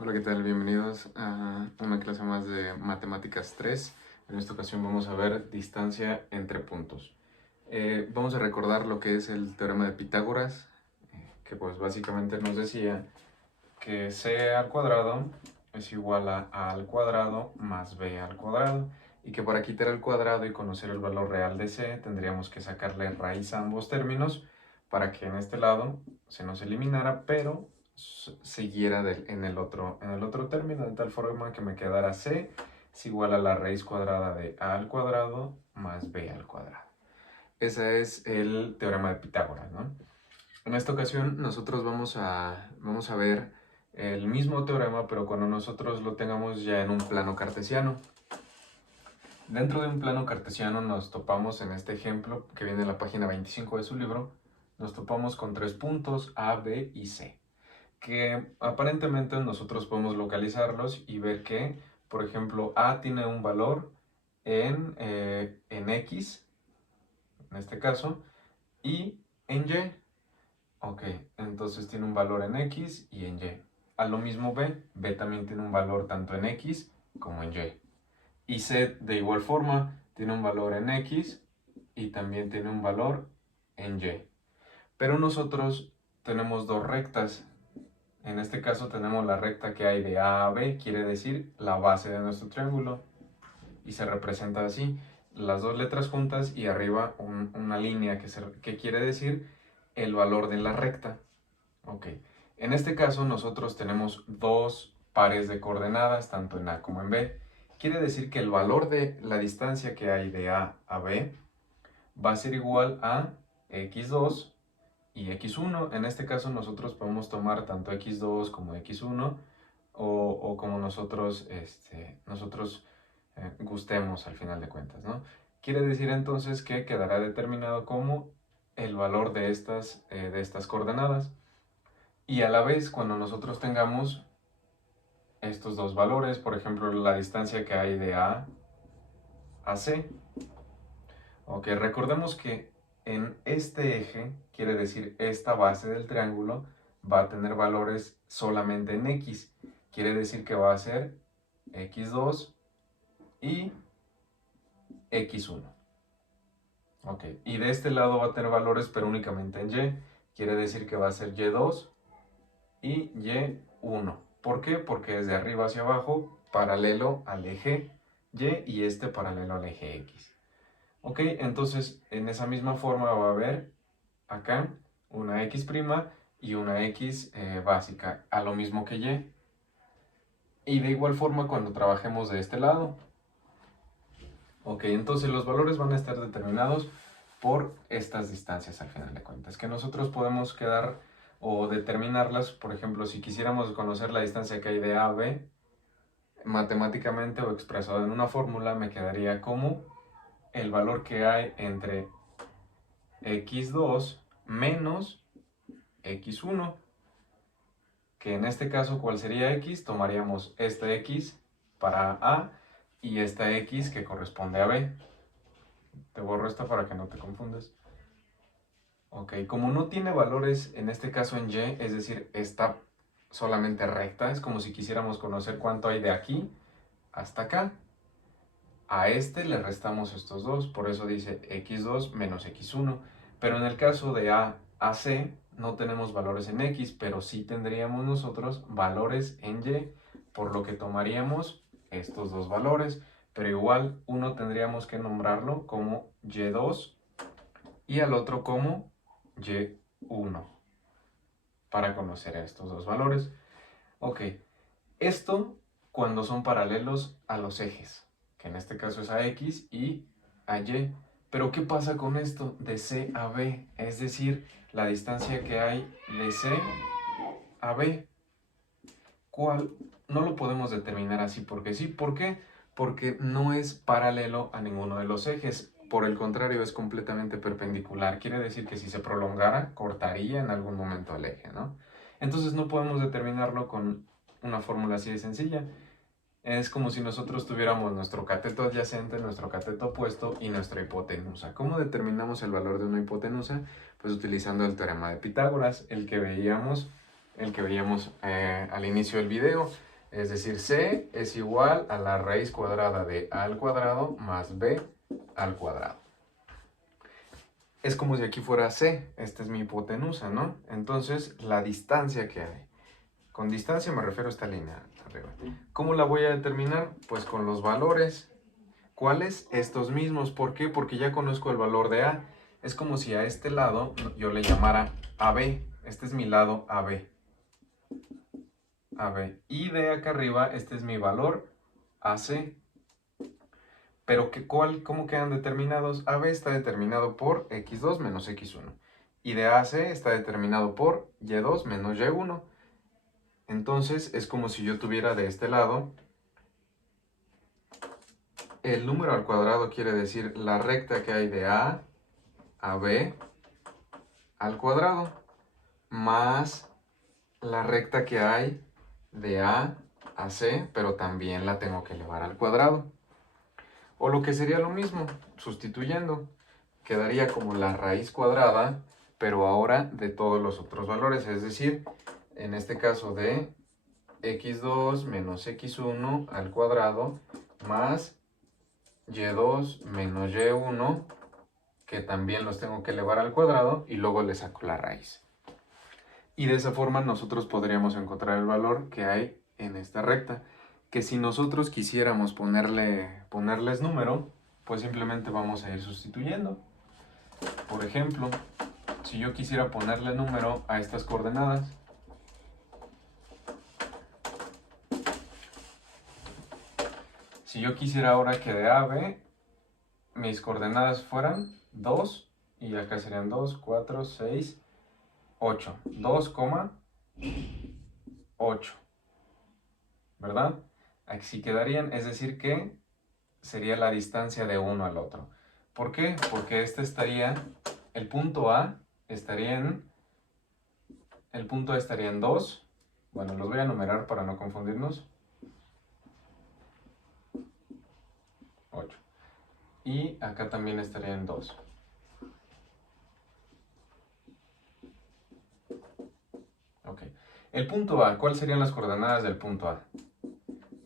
Hola, ¿qué tal? Bienvenidos a una clase más de Matemáticas 3. En esta ocasión vamos a ver distancia entre puntos. Vamos a recordar lo que es el teorema de Pitágoras, que pues básicamente nos decía que c al cuadrado es igual a al cuadrado más b al cuadrado, y que para quitar el cuadrado y conocer el valor real de c tendríamos que sacarle raíz a ambos términos para que en este lado se nos eliminara, pero siguiera en el otro término, de tal forma que me quedara c es igual a la raíz cuadrada de a al cuadrado más b al cuadrado. Ese es el teorema de Pitágoras, ¿no? En esta ocasión nosotros vamos a ver el mismo teorema, pero cuando nosotros lo tengamos ya en un plano cartesiano. Dentro de un plano cartesiano nos topamos en este ejemplo que viene en la página 25 de su libro, nos topamos con tres puntos A, B y C, que aparentemente nosotros podemos localizarlos y ver que, por ejemplo, A tiene un valor en X, en este caso, y en Y. Ok, entonces tiene un valor en X y en Y. A lo mismo B también tiene un valor tanto en X como en Y. Y C de igual forma tiene un valor en X y también tiene un valor en Y. Pero nosotros tenemos dos rectas. En este caso tenemos la recta que hay de A a B, quiere decir la base de nuestro triángulo. Y se representa así, las dos letras juntas y arriba una línea que quiere decir el valor de la recta. Ok, en este caso nosotros tenemos dos pares de coordenadas, tanto en A como en B. Quiere decir que el valor de la distancia que hay de A a B va a ser igual a x2 y x1. En este caso nosotros podemos tomar tanto x2 como x1 o como nosotros gustemos al final de cuentas, ¿no? Quiere decir entonces que quedará determinado como el valor de estas coordenadas. Y a la vez, cuando nosotros tengamos estos dos valores, por ejemplo, la distancia que hay de A a C, ok, recordemos que en este eje, quiere decir esta base del triángulo, va a tener valores solamente en X. Quiere decir que va a ser X2 y X1. Ok, y de este lado va a tener valores pero únicamente en Y. Quiere decir que va a ser Y2 y Y1. ¿Por qué? Porque es de arriba hacia abajo, paralelo al eje Y este paralelo al eje X. Ok, entonces en esa misma forma va a haber acá una X' y una X básica, a lo mismo que Y. Y de igual forma cuando trabajemos de este lado. Ok, entonces los valores van a estar determinados por estas distancias al final de cuentas, que nosotros podemos quedar o determinarlas. Por ejemplo, si quisiéramos conocer la distancia que hay de A a B, matemáticamente o expresado en una fórmula, me quedaría como el valor que hay entre x2 menos x1, que en este caso, ¿cuál sería x? Tomaríamos esta x para A y esta x que corresponde a B. Te borro esta para que no te confundas. Ok, como no tiene valores en este caso en Y, es decir, está solamente recta, es como si quisiéramos conocer cuánto hay de aquí hasta acá. A este le restamos estos dos, por eso dice x2 menos x1. Pero en el caso de A a C, no tenemos valores en X, pero sí tendríamos nosotros valores en Y, por lo que tomaríamos estos dos valores. Pero igual, uno tendríamos que nombrarlo como Y2 y al otro como Y1 para conocer estos dos valores. Ok, esto cuando son paralelos a los ejes, que en este caso es a X y a Y. Pero ¿qué pasa con esto de C a B? Es decir, la distancia que hay de C a B. ¿Cuál? No lo podemos determinar así porque sí. ¿Por qué? Porque no es paralelo a ninguno de los ejes. Por el contrario, es completamente perpendicular. Quiere decir que si se prolongara, cortaría en algún momento el eje, ¿no? Entonces no podemos determinarlo con una fórmula así de sencilla. Es como si nosotros tuviéramos nuestro cateto adyacente, nuestro cateto opuesto y nuestra hipotenusa. ¿Cómo determinamos el valor de una hipotenusa? Pues utilizando el teorema de Pitágoras, el que veíamos al inicio del video. Es decir, C es igual a la raíz cuadrada de A al cuadrado más B al cuadrado. Es como si aquí fuera C, esta es mi hipotenusa, ¿no? Entonces, la distancia que hay. Con distancia me refiero a esta línea arriba. ¿Cómo la voy a determinar? Pues con los valores. ¿Cuáles? Estos mismos. ¿Por qué? Porque ya conozco el valor de A. Es como si a este lado yo le llamara AB. Este es mi lado AB. AB. Y de acá arriba, este es mi valor AC. Pero ¿cómo quedan determinados? AB está determinado por x2 menos x1. Y de AC está determinado por y2 menos y1. Entonces es como si yo tuviera de este lado el número al cuadrado, quiere decir la recta que hay de A a B al cuadrado, más la recta que hay de A a C, pero también la tengo que elevar al cuadrado. O lo que sería lo mismo, sustituyendo, quedaría como la raíz cuadrada, pero ahora de todos los otros valores, es decir, en este caso de x2 menos x1 al cuadrado más y2 menos y1, que también los tengo que elevar al cuadrado, y luego le saco la raíz. Y de esa forma nosotros podríamos encontrar el valor que hay en esta recta, que si nosotros quisiéramos ponerles número, pues simplemente vamos a ir sustituyendo. Por ejemplo, si yo quisiera ponerle número a estas coordenadas, si yo quisiera ahora que de A a B mis coordenadas fueran 2, y acá serían 2, 4, 6, 8. 2,8. ¿Verdad? Así quedarían, es decir que sería la distancia de uno al otro. ¿Por qué? Porque el punto A estaría en 2. Bueno, los voy a numerar para no confundirnos. 8. Y acá también estaría en 2. Ok. El punto A, ¿cuáles serían las coordenadas del punto A?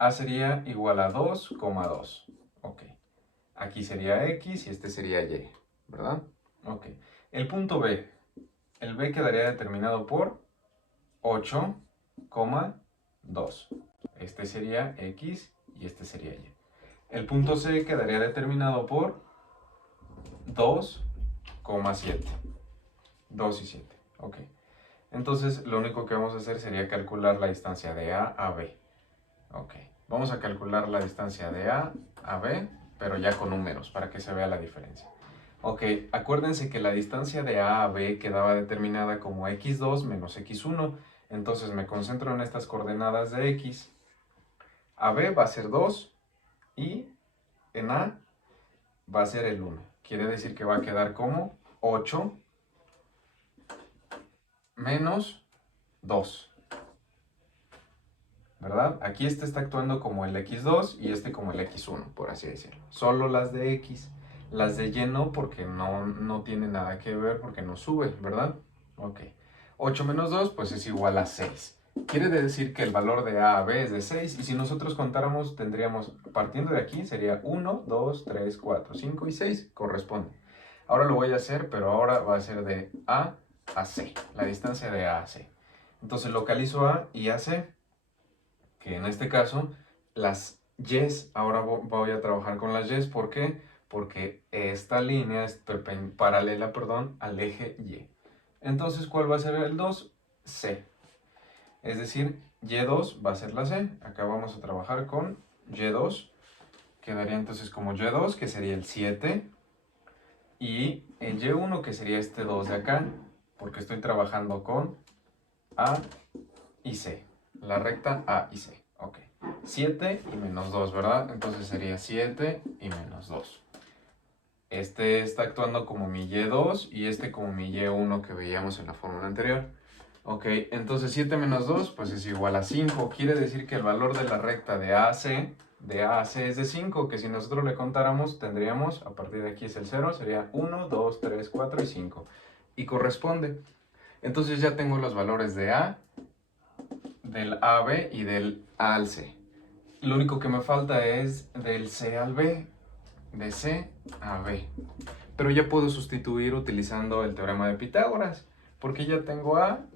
A sería igual a 2,2. Ok. Aquí sería X y este sería Y, ¿verdad? Ok. El punto B. El B quedaría determinado por 8,2. Este sería X y este sería Y. El punto C quedaría determinado por 2,7. 2 y 7. Ok. Entonces lo único que vamos a hacer sería calcular la distancia de A a B. Ok. Vamos a calcular la distancia de A a B, pero ya con números para que se vea la diferencia. Ok, acuérdense que la distancia de A a B quedaba determinada como x2 menos x1. Entonces me concentro en estas coordenadas de x. A B va a ser 2 y en A va a ser el 1. Quiere decir que va a quedar como 8 menos 2. ¿Verdad? Aquí este está actuando como el x2 y este como el x1, por así decirlo. Solo las de x. Las de y no, porque no tiene nada que ver, porque no sube, ¿verdad? Ok. 8 menos 2, pues es igual a 6. Quiere decir que el valor de A a B es de 6, y si nosotros contáramos, tendríamos, partiendo de aquí, sería 1, 2, 3, 4, 5 y 6, corresponde. Ahora lo voy a hacer, pero ahora va a ser de A a C, la distancia de A a C. Entonces localizo A y AC, que en este caso, las Y's, ahora voy a trabajar con las Y's, ¿por qué? Porque esta línea es paralela, al eje Y. Entonces, ¿cuál va a ser el 2? C. Es decir, Y2 va a ser la C. Acá vamos a trabajar con Y2. Quedaría entonces como Y2, que sería el 7. Y el Y1, que sería este 2 de acá, porque estoy trabajando con A y C. La recta A y C. Ok. 7 y menos 2, ¿verdad? Entonces sería 7 y menos 2. Este está actuando como mi Y2 y este como mi Y1 que veíamos en la fórmula anterior. Ok, entonces 7 menos 2 pues es igual a 5. Quiere decir que el valor de la recta de A a C es de 5, que si nosotros le contáramos tendríamos, a partir de aquí es el 0, sería 1, 2, 3, 4 y 5. Y corresponde. Entonces ya tengo los valores de A, del A a B y del A al C. Lo único que me falta es del C al B, de C a B. Pero ya puedo sustituir utilizando el teorema de Pitágoras, porque ya tengo A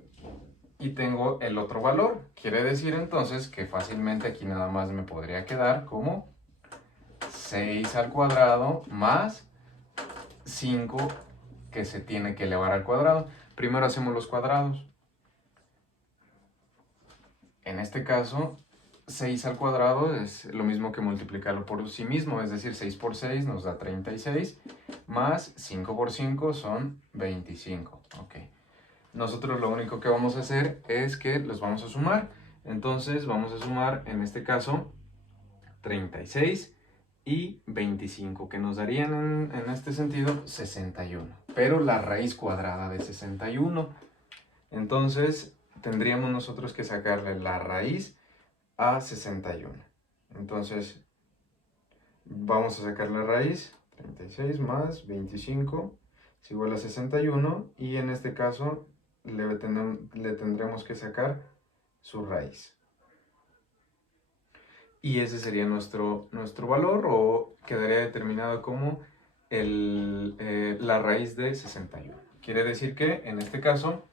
y tengo el otro valor. Quiere decir entonces que fácilmente aquí nada más me podría quedar como 6 al cuadrado más 5 que se tiene que elevar al cuadrado. Primero hacemos los cuadrados. En este caso, 6 al cuadrado es lo mismo que multiplicarlo por sí mismo, es decir, 6 por 6 nos da 36, más 5 por 5 son 25. Ok. Nosotros lo único que vamos a hacer es que los vamos a sumar. Entonces vamos a sumar, en este caso, 36 y 25, que nos darían en este sentido 61. Pero la raíz cuadrada de 61. Entonces tendríamos nosotros que sacarle la raíz a 61. Entonces vamos a sacar la raíz, 36 más 25 es igual a 61, y en este caso le tendremos que sacar su raíz. Y ese sería nuestro valor, o quedaría determinado como la raíz de 61. Quiere decir que en este caso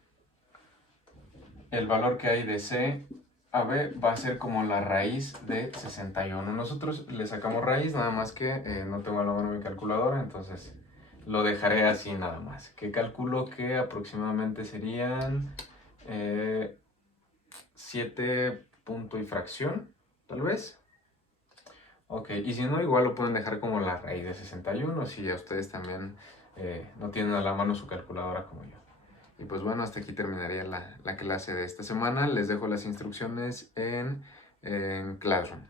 el valor que hay de C a B va a ser como la raíz de 61. Nosotros le sacamos raíz, nada más que no tengo a la mano mi calculadora, entonces lo dejaré así nada más. Que calculo que aproximadamente serían 7 punto y fracción, tal vez. Ok, y si no, igual lo pueden dejar como la raíz de 61, si a ustedes también no tienen a la mano su calculadora como yo. Y pues bueno, hasta aquí terminaría la clase de esta semana. Les dejo las instrucciones en Classroom.